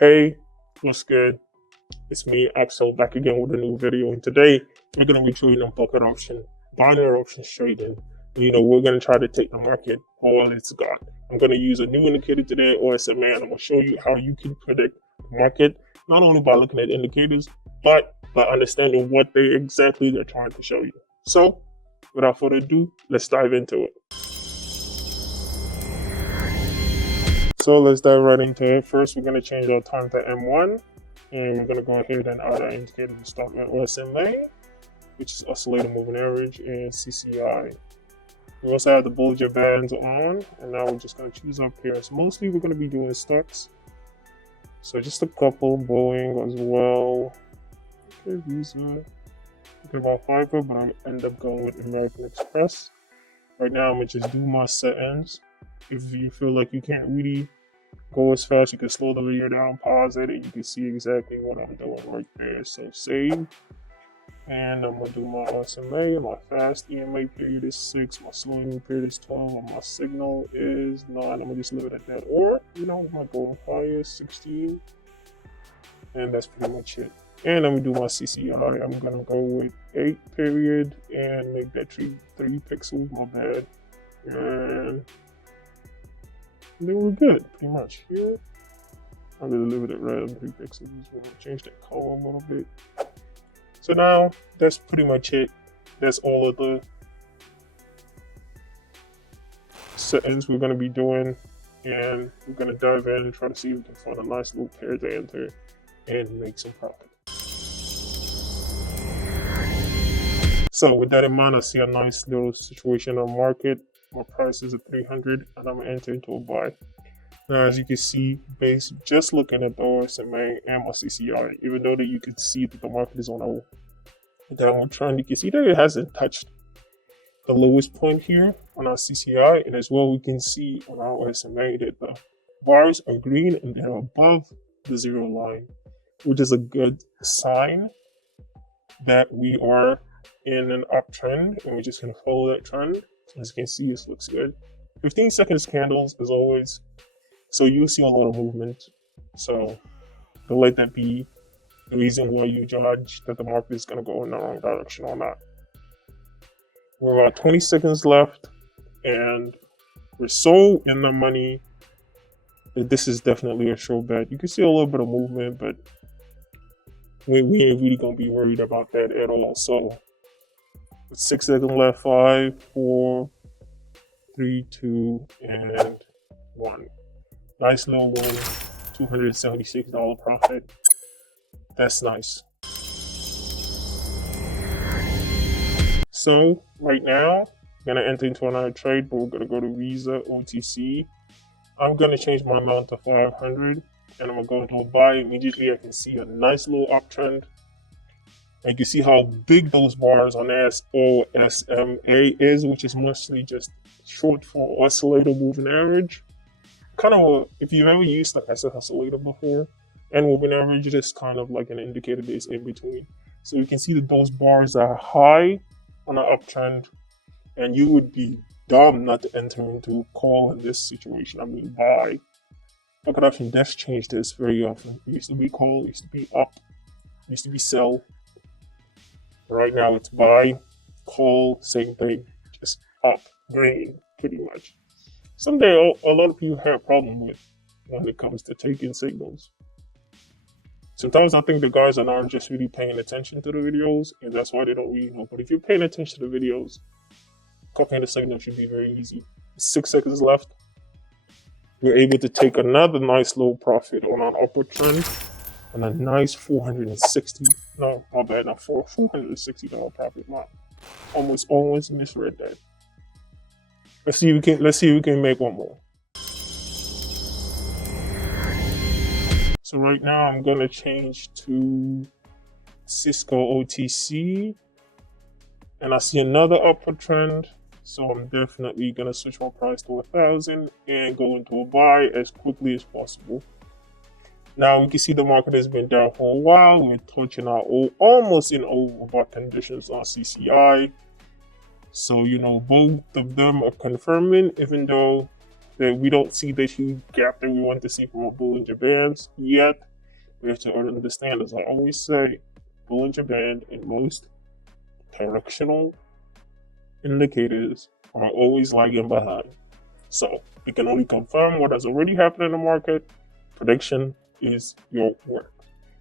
Hey, what's good? It's me, Axel, back again with a new video. And today we're going to be trading on bucket option, binary options trading. We're going to try to take the market for all it's got. I'm going to use a new indicator today, OSMA, and I'm going to show you how you can predict the market, not only by looking at indicators, but by understanding what they're trying to show you. So, without further ado, let's dive into it. So let's dive right into it. First, we're going to change our time to M1. And we're going to go ahead and add our indicator to start with OSMA, which is oscillator moving average, and CCI. We also have the Bollinger Bands on, and now we're just going to choose our pairs. Mostly we're going to be doing stocks. So just a couple, Boeing as well. Okay, Visa. Okay, about Fiverr, but I'll end up going with American Express. Right now I'm going to just do my settings. If you feel like you can't really go as fast, you can slow the video down, pause it, and you can see exactly what I'm doing right there. So save, and I'm gonna do my SMA. My fast EMA period is 6, my slow EMA period is 12, and my signal is 9. I'm gonna just leave it at that. Or my golden fire is 16, and that's pretty much it. And I'm gonna do my CCI. I'm gonna go with 8 period and make that 3 pixels. My bad. And then we're good, pretty much. Here, I'm gonna leave it at red on 3 pixels. I'm gonna change that color a little bit. So now that's pretty much it. That's all of the settings we're gonna be doing, and we're gonna dive in and try to see if we can find a nice little pair to enter and make some profit. So with that in mind, I see a nice little situation on market. My price is at 300, and I'm entering into a buy. Now, as you can see, based just looking at the OSMA and my CCI, even though that you can see that the market is on a downward trend, you can see that it hasn't touched the lowest point here on our CCI, and as well we can see on our OSMA that the bars are green and they're above the zero line, which is a good sign that we are in an uptrend, and we're just going to follow that trend. As you can see, this looks good. 15 seconds candles as always, so you'll see a lot of movement. So don't let that be the reason why you judge that the market is going to go in the wrong direction or not. We're about 20 seconds left, and we're so in the money that this is definitely a sure bet. You can see a little bit of movement, but we ain't really going to be worried about that at all. So 6 seconds left, 5, 4, 3, 2, and 1. Nice little win, $276 profit. That's nice. So right now, I'm gonna enter into another trade, but we're gonna go to Visa OTC. I'm gonna change my amount to 500, and I'm gonna go into a buy. Immediately, I can see a nice little uptrend. You can see how big those bars on OSMA is, which is mostly just short for oscillator moving average. Kind of, if you've ever used like an oscillator before, and moving average is kind of like an indicator that is in between. So you can see that those bars are high on an uptrend, and you would be dumb not to enter into a call in this situation. I mean, buy. Bucket option does change this very often. It used to be call, it used to be up, it used to be sell. Right now it's buy, call, same thing, just up, green, pretty much. Someday a lot of people have a problem with when it comes to taking signals. Sometimes I think the guys are not just really paying attention to the videos, and that's why they don't really know. But if you're paying attention to the videos, copying the signal should be very easy. 6 seconds left. We're able to take another nice little profit on an upward trend. And a nice $460 profit. Not almost misread that. Let's see if we can make one more. So right now I'm gonna change to Cisco OTC, and I see another upward trend. So I'm definitely gonna switch my price to 1,000 and go into a buy as quickly as possible. Now we can see the market has been down for a while. We're touching our almost in overbought conditions on CCI. So both of them are confirming, even though that we don't see the huge gap that we want to see from a Bollinger Bands yet. We have to understand, as I always say, Bollinger Band and most directional indicators are always lagging behind. So we can only confirm what has already happened in the market. Prediction is your work,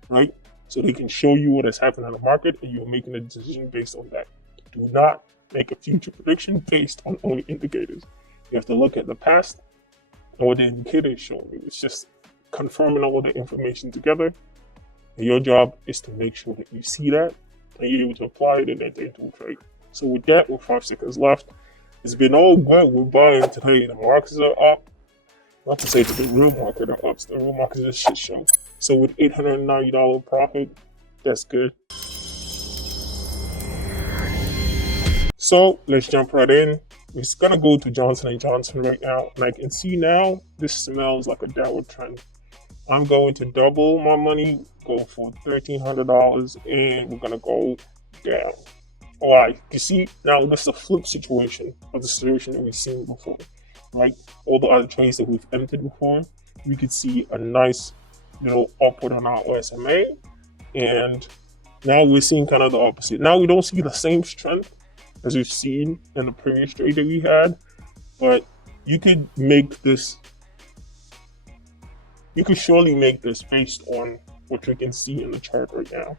right? So they can show you what has happened in the market and you're making a decision based on that. Do not make a future prediction based on only indicators. You have to look at the past and what the indicator is showing you. It's just confirming all the information together. And your job is to make sure that you see that and you're able to apply it and enter into a trade. So with that, with 5 seconds left, it's been all good. We're buying today. The markets are up. Not to say that the real market are up. The real market is a shit show. So with $890 profit, that's good. So let's jump right in. We're just gonna go to Johnson & Johnson right now. And I can see now this smells like a downward trend. I'm going to double my money, go for $1,300, and we're gonna go down. Alright, you see, now this is a flip situation of the situation that we've seen before, right? All the other trades that we've entered before, we could see a nice little upward on our OSMA, and now we're seeing kind of the opposite. Now we don't see the same strength as we've seen in the previous trade that we had, but you could make this, you could surely make this based on what you can see in the chart right now.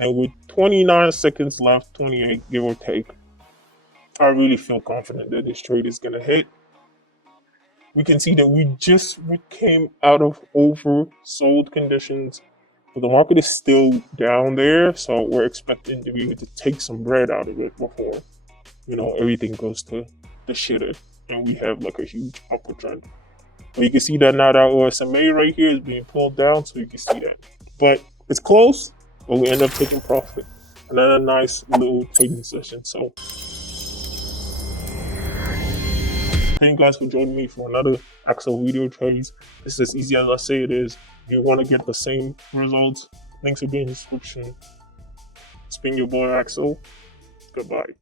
And with 29 seconds left, 28 give or take, I really feel confident that this trade is going to hit. We can see that we came out of oversold conditions, but the market is still down there. So we're expecting to be able to take some bread out of it before, everything goes to the shitter and we have like a huge upward trend. But you can see that now that OSMA right here is being pulled down, so you can see that. But it's close. But we end up taking profit. Another nice little trading session. So thank you guys for joining me for another Axel video trades. This is as easy as I say it is. If you want to get the same results, links will be in the description. It's been your boy Axel. Goodbye.